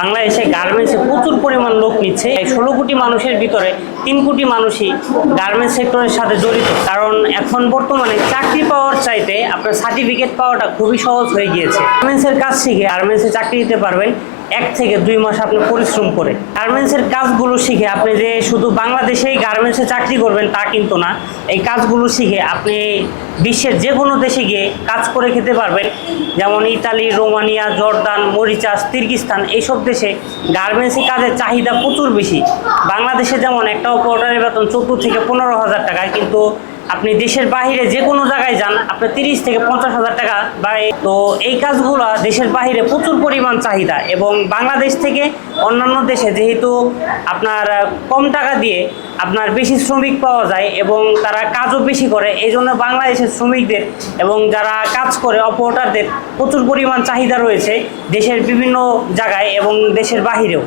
বাংলাদেশে গার্মেন্টসে প্রচুর পরিমাণ লোক নিচ্ছে। এই ষোলো কোটি মানুষের ভিতরে তিন কোটি মানুষই গার্মেন্টস সেক্টরের সাথে জড়িত। কারণ এখন বর্তমানে চাকরি পাওয়ার চাইতে আপনার সার্টিফিকেট পাওয়াটা খুবই সহজ হয়ে গিয়েছে। গার্মেন্টসের কাজ শিখে গার্মেন্টসে চাকরি দিতে পারবেন। এক থেকে দুই মাস আপনি পরিশ্রম করে গার্মেন্টসের কাজগুলো শিখে আপনি যে শুধু বাংলাদেশেই গার্মেন্টসে চাকরি করবেন তা কিন্তু না, এই কাজগুলো শিখে আপনি বিশ্বের যে কোনো দেশে গিয়ে কাজ করে খেতে পারবেন। যেমন Italy, Romania, Jordan, Mauritius Kyrgyzstan এইসব দেশে গার্মেন্টসের কাজের চাহিদা প্রচুর বেশি। বাংলাদেশে যেমন একটা অপারেটরের বেতন চোদ্দ থেকে পনেরো হাজার টাকা কিন্তু আপনি দেশের বাইরে যে কোনো জায়গায় যান, আপনার তিরিশ থেকে পঞ্চাশ হাজার টাকা বাড়ে। তো এই কাজগুলো দেশের বাইরে প্রচুর পরিমাণ চাহিদা এবং বাংলাদেশ থেকে অন্যান্য দেশে যেহেতু আপনার কম টাকা দিয়ে আপনার বেশি শ্রমিক পাওয়া যায় এবং তারা কাজও বেশি করে এই জন্য বাংলাদেশের শ্রমিকদের এবং যারা কাজ করে অপারেটরদের প্রচুর পরিমাণ চাহিদা রয়েছে দেশের বিভিন্ন জায়গায় এবং দেশের বাহিরেও।